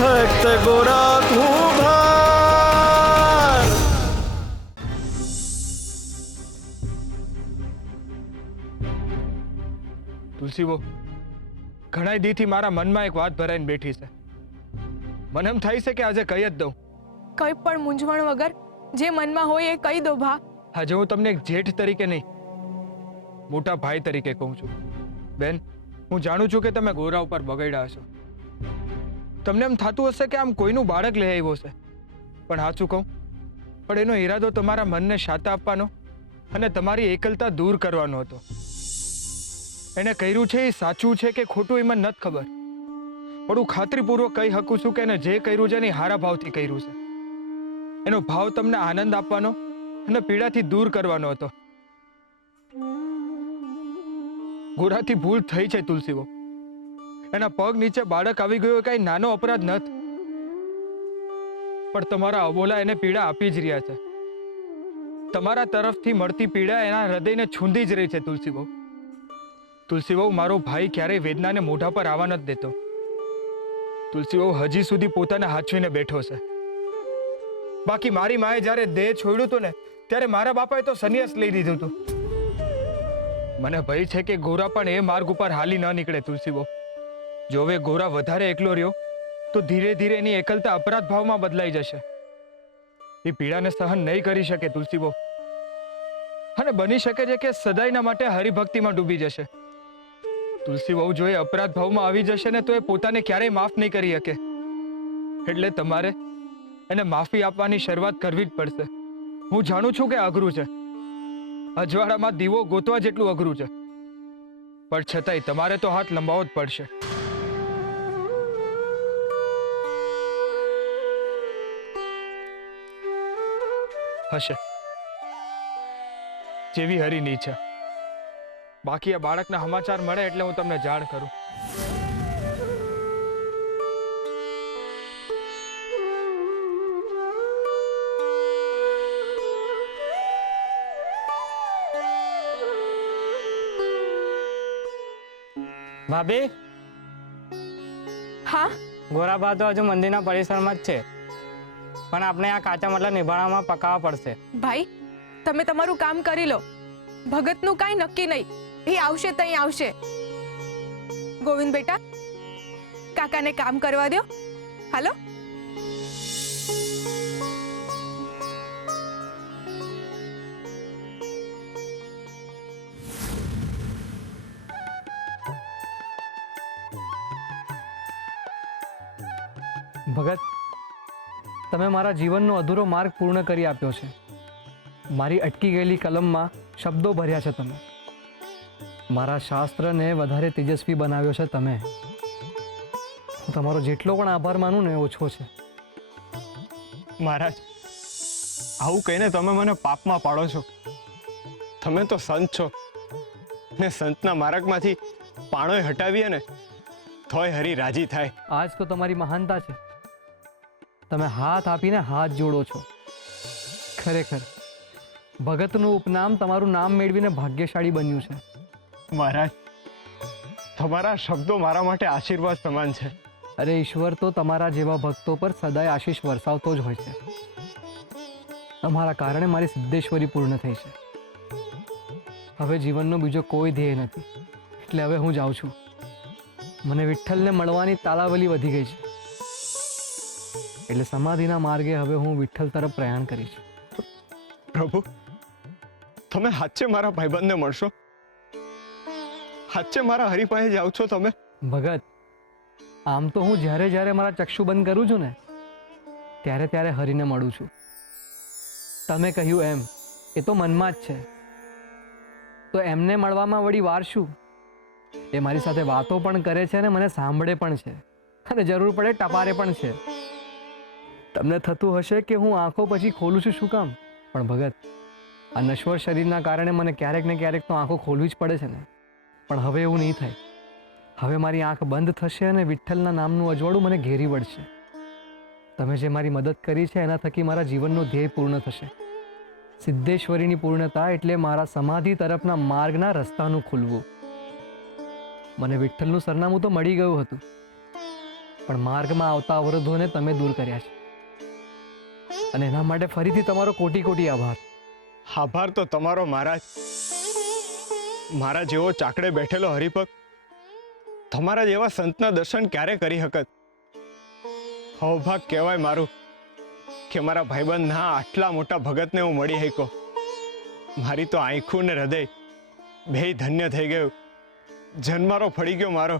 ભક્ત ગોરા કુંભાર. તુલસી બહુ ઘણા દીથી મારા મનમાં એક વાત ભરાઈને બેઠી છે. મને એમ થાય છે કે આજે કહી જ દઉં. કઈ પણ મૂંઝવણ વગર જે મનમાં હોય એ કહી દો ભા. આજે હું તમને એક જેઠ તરીકે નહીં, મોટા ભાઈ તરીકે કહું છું. બેન, હું જાણું છું કે તમે ગોરા ઉપર બગડ્યા હશો. તમને એમ થતું હશે કે આમ કોઈનું બાળક લઈ આવ્યો છે, પણ સાચું કહું, પણ એનો ઈરાદો તમારા મનને શાતા આપવાનો અને તમારી એકલતા દૂર કરવાનો હતો. એને કર્યું છે એ સાચું છે કે ખોટું એ મને નથી ખબર, પણ હું ખાતરીપૂર્વક કહી શકું છું કે એને જે કર્યું છે એની હારા ભાવથી કર્યું છે. એનો ભાવ તમને આનંદ આપવાનો અને પીડાથી દૂર કરવાનો હતો. ગોરાથી ભૂલ થઈ છે તુલસીઓ. એના પગ નીચે બાળક આવી ગયો એ કઈ નાનો અપરાધ નથી, પણ તમારા અબોલા એને પીડા આપી જ રહ્યા છે. તમારા તરફથી મળતી પીડા એના હૃદયને છૂંદી જ રહી છે તુલસીઓ. તુલસીઓ, મારો ભાઈ ક્યારેય વેદનાને મોઢા પર આવવા નથી દેતો. તુલસીઓ હજી સુધી પોતાને હાચવીને બેઠો છે. બાકી મારી માએ જ્યારે દેહ છોડ્યું હતું ને, ત્યારે મારા બાપાએ તો સંન્યાસ લઈ લીધું હતું. મને ભય છે કે ગોરા પણ એ માર્ગ ઉપર હાલી ન નીકળે તુલસીબો. જો હવે ગોરા વધારે એકલો રહ્યો તો ધીરે ધીરે એની એકલતા અપરાધ ભાવમાં બદલાઈ જશે. એ પીડાને સહન નહીં કરી શકે તુલસીબો, અને બની શકે છે કે સદાયના માટે હરિભક્તિમાં ડૂબી જશે. તુલસીબો જો એ અપરાધ ભાવમાં આવી જશે ને તો એ પોતાને ક્યારેય માફ નહીં કરી શકે. એટલે તમારે એને માફી આપવાની શરૂઆત કરવી જ પડશે. હું જાણું છું કે અઘરું છે, અજવાળામાં દીવો ગોતવા જેટલું અઘરું છે, પણ છતાંય તમારે તો હાથ લંબાવવો જ પડશે. હશે જેવી હરીની ઈચ્છા. બાકી આ બાળકના સમાચાર મળે એટલે હું તમને જાણ કરું. ભાભી, હા ગોરાબા તો હજુ મંદિરના પરિસરમાં જ છે, પણ આપણે આ કાચા મતલબ નિભાણામાં પકાવવા પડશે. ભાઈ, તમે તમારું કામ કરી લો. ભગતનું કાંઈ નક્કી નહીં, એ આવશે તઈ આવશે. ગોવિંદ બેટા, કાકાને કામ કરવા દો. હાલો. ભગત, તમે મારા જીવનનો અધૂરો માર્ગ પૂર્ણ કરી આપ્યો છે. મારી અટકી ગયેલી કલમમાં શબ્દો ભર્યા છે તમે. મારા શાસ્ત્રને વધારે તેજસ્વી બનાવ્યો છે તમે. હું તમારો જેટલો પણ આભાર માનું ને ઓછો છે. મહારાજ, આવું કહીને તમે મને પાપમાં પાડો છો. તમે તો સંત છો, ને સંતના માર્ગમાંથી પાણોય હટાવીએ ને તોય હરી રાજી થાય. આજ તો તમારી મહાનતા છે. તમે હાથ આપીને હાથ જોડો છો. ખરેખર ભગતનું ઉપનામ તમારું નામ મેળવીને ભાગ્યશાળી બન્યું છે. મહારાજ, તમારા શબ્દો મારા માટે આશીર્વાદ સમાન છે. અરે ઈશ્વર તો તમારા જેવા ભક્તો પર સદાય આશીષ વરસાવતો જ હોય છે. તમારા કારણે મારી સિદ્ધેશ્વરી પૂર્ણ થઈ છે. હવે જીવનનો બીજો કોઈ ધ્યેય નથી, એટલે હવે હું જાઉં છું. મને વિઠ્ઠલને મળવાની તાલાવલી વધી ગઈ છે, એટલે સમાધિના માર્ગે હવે હું વિઠ્ઠલ તરફ પ્રયાણ કરીશ. પ્રભુ, તમે હાચે મારા ભાઈબંધને મળશો? હાચે મારા હરિપાએ જાઓ છો તમે? ભગત, આમ તો હું જ્યારે જ્યારે મારા ચક્ષુ બંધ કરું છું ને ત્યારે ત્યારે હરિને મળું છું. તમે કહ્યું એમ એ તો મનમાં જ છે, તો એમને મળવામાં વળી વાર શું? એ મારી સાથે વાતો પણ કરે છે અને મને સાંભળે પણ છે, અને જરૂર પડે ટપારે પણ છે. તમને થતું હશે કે હું આંખો પછી ખોલું છું શું કામ, પણ ભગત, આ નશ્વર શરીરના કારણે મને ક્યારેક ને ક્યારેક તો આંખો ખોલવી જ પડે છે ને. પણ હવે એવું નહીં થાય. હવે મારી આંખ બંધ થશે અને વિઠ્ઠલના નામનું અજવાળું મને ઘેરી વળશે. તમે જે મારી મદદ કરી છે એના થકી મારા જીવનનો ધ્યેય પૂર્ણ થશે. સિદ્ધેશ્વરીની પૂર્ણતા એટલે મારા સમાધિ તરફના માર્ગના રસ્તાનું ખુલવું. મને વિઠ્ઠલનું સરનામું તો મળી ગયું હતું, પણ માર્ગમાં આવતા અવરોધોને તમે દૂર કર્યા છે અને એના માટે ફરીથી તમારો કોટી કોટી આભાર. આભાર તો તમારો મહારાજ. મારા જેવો ચાકડે બેઠેલો હરિભક્ત તમારા જેવા સંતના દર્શન ક્યારે કરી શકત? અવભાગ કહેવાય મારું કે મારા ભાઈબંધના આટલા મોટા ભગતને હું મળી શક્યો. મારી તો આંખું ને હૃદય બેય ધન્ય થઈ ગયું. જન્મારો ફળી ગયો મારો.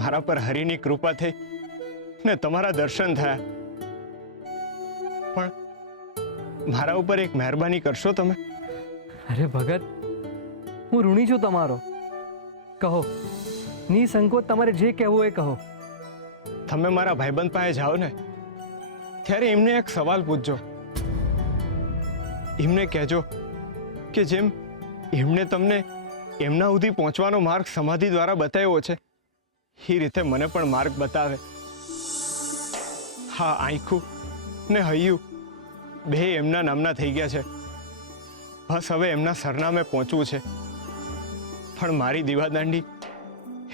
મારા પર હરિની કૃપા થઈ ને તમારા દર્શન થયા. પણ મારા ઉપર એક મહેરબાની કરશો તમે? અરે ભગત, હું ઋણી છું તમારો. કહો, નિસંકોચ તમારે જે કહેવું એ કહો. તમે મારા ભાઈબંધ પાસે જાઓ ને ત્યારે એમને એક સવાલ પૂછજો. એમને કહેજો કે જેમ એમને તમને એમના સુધી પહોંચવાનો માર્ગ સમાધિ દ્વારા બતાવ્યો છે એ રીતે મને પણ માર્ગ બતાવે. હા, આંખું ને હૈયું બે એમના નામના થઈ ગયા છે. બસ હવે એમના સરનામે પહોંચવું છે. પણ મારી દીવાદાંડી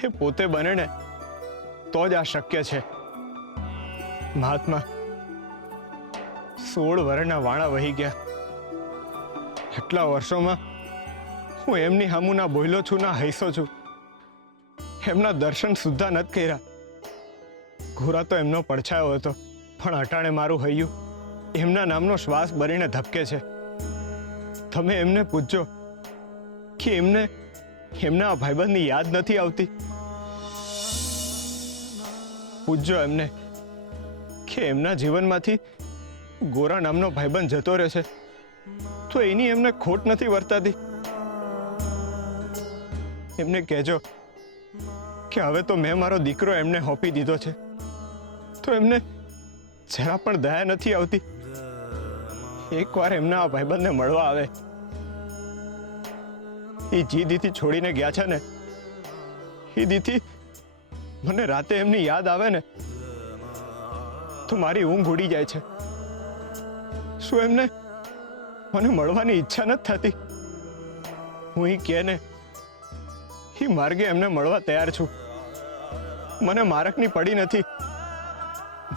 એ પોતે બને ને તો જ આ શક્ય છે. મહાત્મા 16 વર્ષના વાણા વહી ગયા. એટલા વર્ષોમાં હું એમની સામું ના બોલ્યો છું ના હૈસો છું. એમના દર્શન સુદ્ધા નથી કર્યા. ઘોરા તો એમનો પડછાયો હતો, પણ અટાણે મારું હૈયું એમના નામનો શ્વાસ ભરીને ધબકે છે. તમે એમને પૂછજો કે એમને એમના આ ભાઈબંધની યાદ નથી આવતી. પૂછજો એમને કે એમના જીવનમાંથી ગોરા નામનો ભાઈબંધ જતો રહે છે તો એની એમને ખોટ નથી વર્તાતી. એમને કહેજો કે હવે તો મેં મારો દીકરો એમને સોંપી દીધો છે તો એમને જરા પણ દયા નથી આવતી. એકવાર એમના આ ભાઈબંધને મળવા આવે. એ જે દીથી છોડીને ગયા છે ને એ દીથી મને રાતે એમની યાદ આવે ને તો મારી ઊંઘ ઉડી જાય છે. શું એમને મને મળવાની ઈચ્છા નથી થતી? હું એ કહે ને એ માર્ગે એમને મળવા તૈયાર છું. મને મારકની પડી નથી.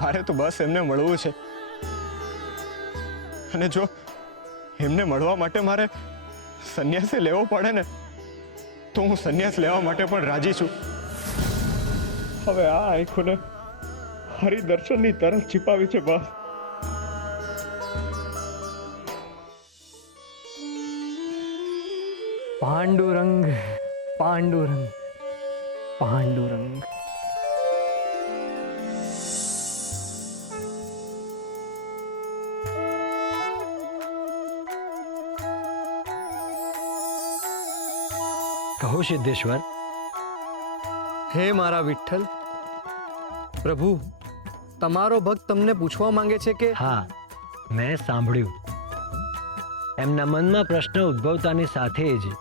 મારે તો બસ એમને મળવું છે. અને જો એમને મળવા માટે મારે સંન્યાસ લેવો પડે ને તો હું સંન્યાસ લેવા માટે પણ રાજી છું. હવે આ આંખોને હરિદર્શનની તરફ छिपाવી છે બસ. પાંડુરંગ, પાંડુરંગ, પાંડુરંગ. કહો સિદ્ધેશ્વર. હે મારા વિઠ્ઠલ, પ્રભુ તમારો ભક્ત તમને પૂછવા માંગે છે કે હા, મેં સાંભળ્યું. એમના મનમાં પ્રશ્ન ઉદ્ભવતાની સાથે જ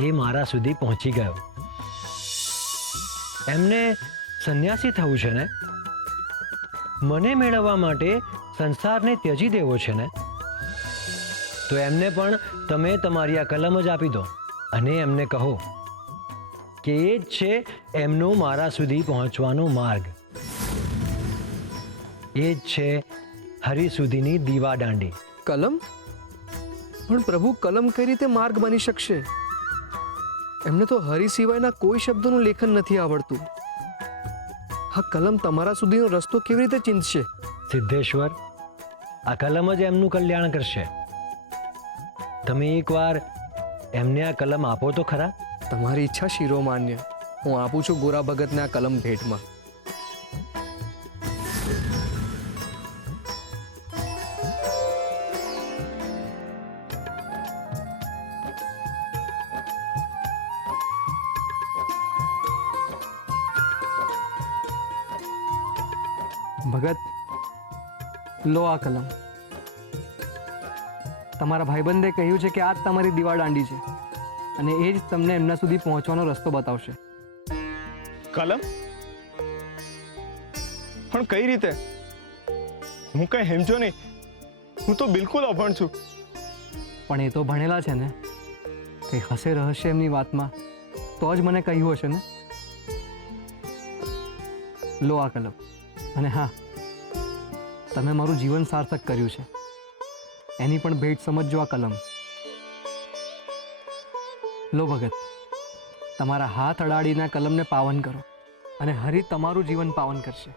એ મારા સુધી પહોંચી ગયો. એમને સંન્યાસી થવું છે ને? મને મેળવવા માટે સંસારને ત્યજી દેવો છે ને? તો એમને પણ તમે તમારી આ કલમ જ આપી દો અને એમને કહો કે એ જ છે એમનો મારા સુધી પહોંચવાનો માર્ગ. એ જ છે હરિ સુધીની દીવાદાંડી. કલમ? પણ પ્રભુ, કલમ કઈ રીતે માર્ગ બની શકશે? એમને તો હરિ સિવાયના કોઈ શબ્દોનું લેખન નથી આવડતું. આ કલમ તમારા સુધીનો રસ્તો કેવી રીતે ચિંતશે? સિદ્ધેશ્વર, આ કલમ જ એમનું કલ્યાણ કરશે. તમે એકવાર એમને આ કલમ આપો તો ખરા. તમારી ઈચ્છા શિરોમાન્ય. હું આપું છું ગોરા ભગતને આ કલમ ભેટમાં. ભગત, લો આ કલમ. તમારા ભાઈબંધે કહ્યું છે કે આ જ તમારી દીવાદાંડી છે અને એ જ તમને એમના સુધી પહોંચવાનો રસ્તો બતાવશે. કલમ? પણ કઈ રીતે? હું કઈ સમજો નહીં. હું તો બિલકુલ અભણ છું. પણ એ તો ભણેલા છે ને. કંઈ હશે રહસ્ય એમની વાતમાં તો જ મને કહ્યું હશે ને. લો આ કલમ. અને હા, તમે મારું જીવન સાર્થક કર્યું છે એની પણ ભેટ સમજજો આ કલમ. લો ભગત, તમારા હાથ અડાડીને આ કલમને પાવન કરો અને હરિ તમારું જીવન પાવન કરશે.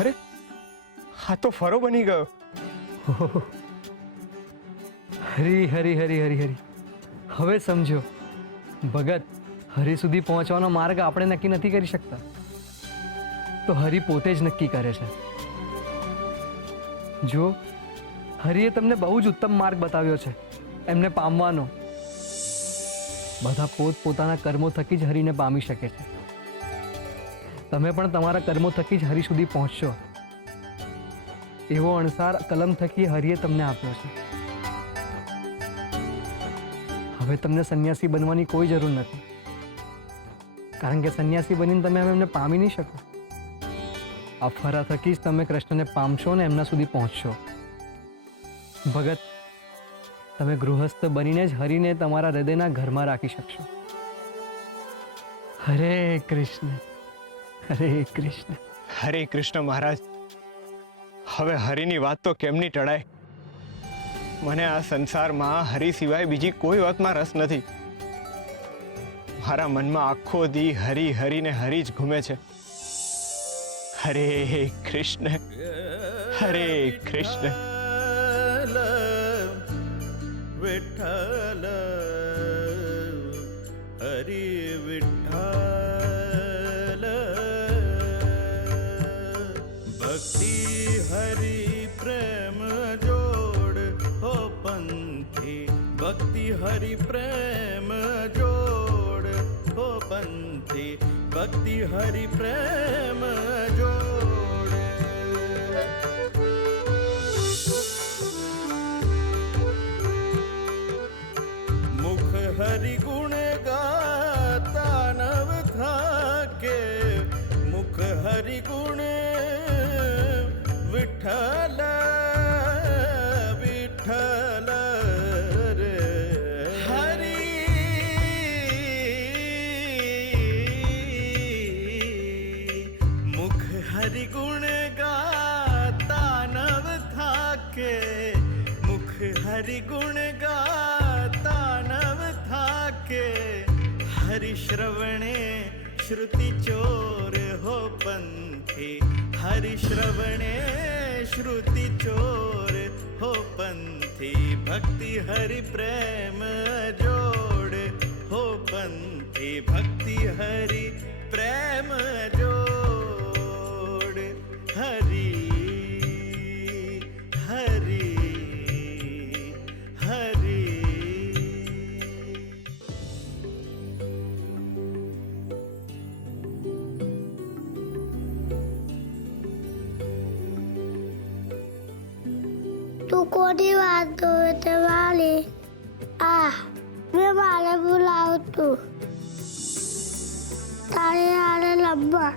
અરે હા તો ફરો બની ગયો. હરી હરી હરી હરી હરી. હવે સમજો ભગત, હરિ સુધી પહોંચવાનો માર્ગ આપણે નક્કી નથી કરી શકતા, તો હરિ પોતે જ નક્કી કરે છે. જો હરિએ તમને બહુ જ ઉત્તમ માર્ગ બતાવ્યો છે એમને પામવાનો. બધા પોતપોતાના કર્મો થકી જ હરિને પામી શકે છે. તમે પણ તમારા કર્મો થકી જ હરિ સુધી પહોંચશો એવો અણસાર કલમ થકી હરિએ તમને આપ્યો છે. હવે તમને સંન્યાસી બનવાની કોઈ જરૂર નથી, કારણ કે સંન્યાસી બનીને તમે એમને પામી નહીં શકો. આ ફરા થકી જ તમે કૃષ્ણને પામશો ને એમના સુધી પહોંચશો. ભગત, તમે ગૃહસ્થ બનીને જ હરિને તમારા હૃદયના ઘરમાં રાખી શકશો. હરે કૃષ્ણ, હરે કૃષ્ણ. હરે કૃષ્ણ મહારાજ. હવે હરિની વાત તો કેમની ટળાય. મને આ સંસારમાં હરિ સિવાય બીજી કોઈ વાતમાં રસ નથી. મારા મનમાં આખો દી હરિ હરિ ને હરિ જ ઘૂમે છે. હરે કૃષ્ણ, હરે કૃષ્ણ. વિઠ્ઠલ હરિ વિઠ્ઠલ ભક્તિ હરિ પ્રેમ જોડ હો પંથી ભક્તિ હરિ પ્રેમ જોડ હો પંથી ભક્તિ હરિ પ્રેમ જોડ મુખ હરિ ગુણ ગાતા નવ થાકે મુખ હરિ ગુણ વિઠ્ઠલ વિઠ્ઠલ રે હરિ મુખ હરિ ગુણ ગાતા નવ થાકે મુખ હરિ ગુણ ગાતા નવ થાકે હરિ શ્રવણે શ્રુતિ ચોર હો પંથી હરિ શ્રવણે શ્રુતિ ચોર હો પંથી ભક્તિ હરિ પ્રેમ જોડ હો પંથી ભક્તિ હરિ પ્રેમ જોડ હરિ હરિ હરિ તું કોની વાત કરે તે વાલી? આ મેં મારે બોલાવતું તારે આને લંબા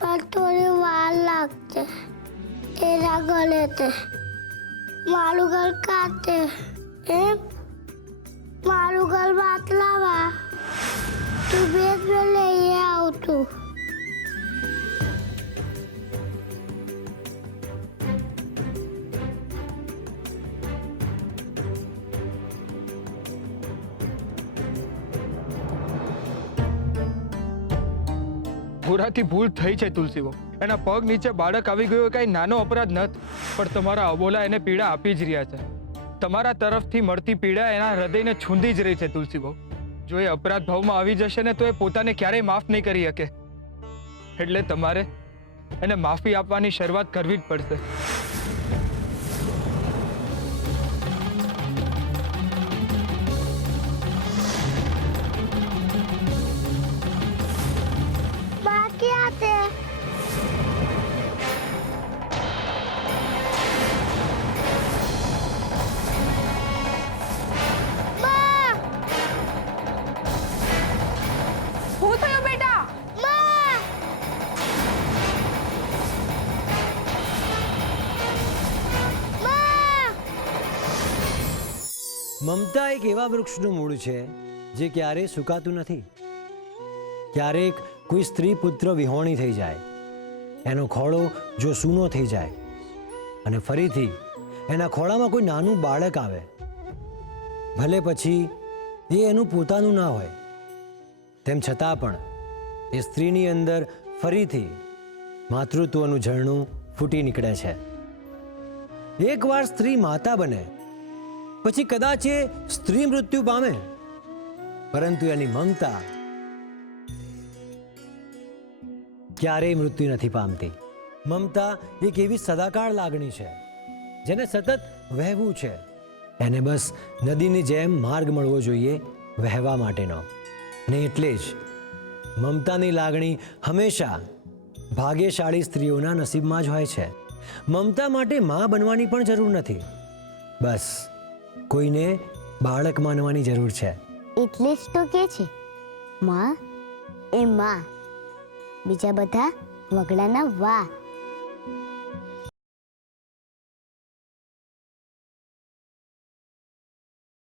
પણ થોડી વાર લાગશે એના ગળે તે મારું ગળ કાતે એમ મારું ગળ બાતલાવા તું બેસ મેં લઈ આવતું. ભૂરાથી ભૂલ થઈ છે તુલસીબો. એના પગ નીચે બાળક આવી ગયો એ કાંઈ નાનો અપરાધ નથી, પણ તમારા અબોલા એને પીડા આપી જ રહ્યા છે. તમારા તરફથી મળતી પીડા એના હૃદયને છૂંદી જ રહી છે તુલસીબો. જો એ અપરાધ ભાવમાં આવી જશે ને તો એ પોતાને ક્યારેય માફ નહીં કરી શકે. એટલે તમારે એને માફી આપવાની શરૂઆત કરવી જ પડશે. બાકી આતે શું થયું બેટા? મમતા એક એવા વૃક્ષનું મૂળ છે જે ક્યારેય સુકાતું નથી. ક્યારેક કોઈ સ્ત્રી પુત્ર વિહોણી થઈ જાય, એનો ખોળો જો સૂનો થઈ જાય અને ફરીથી એના ખોળામાં કોઈ નાનું બાળક આવે, ભલે પછી એ એનું પોતાનું ના હોય, તેમ છતાં પણ એ સ્ત્રીની અંદર ફરીથી માતૃત્વનું ઝરણું ફૂટી નીકળે છે. એકવાર સ્ત્રી માતા બને પછી કદાચ એ સ્ત્રી મૃત્યુ પામે, પરંતુ એની મમતા ક્યારેય મૃત્યુ નથી પામતી. મમતા એક એવી સદાકાળ લાગણી છે જેને સતત વહેવું છે. એને બસ નદીની જેમ માર્ગ મળવો જોઈએ વહેવા માટેનો. ને એટલે જ મમતાની લાગણી હંમેશા ભાગ્યશાળી સ્ત્રીઓના નસીબમાં જ હોય છે. મમતા માટે મા બનવાની પણ જરૂર નથી, બસ કોઈને બાળક માનવાની જરૂર છે. એટલે જ તો કે છે માં એ માં, બીજા બધા વગડાના વાહ.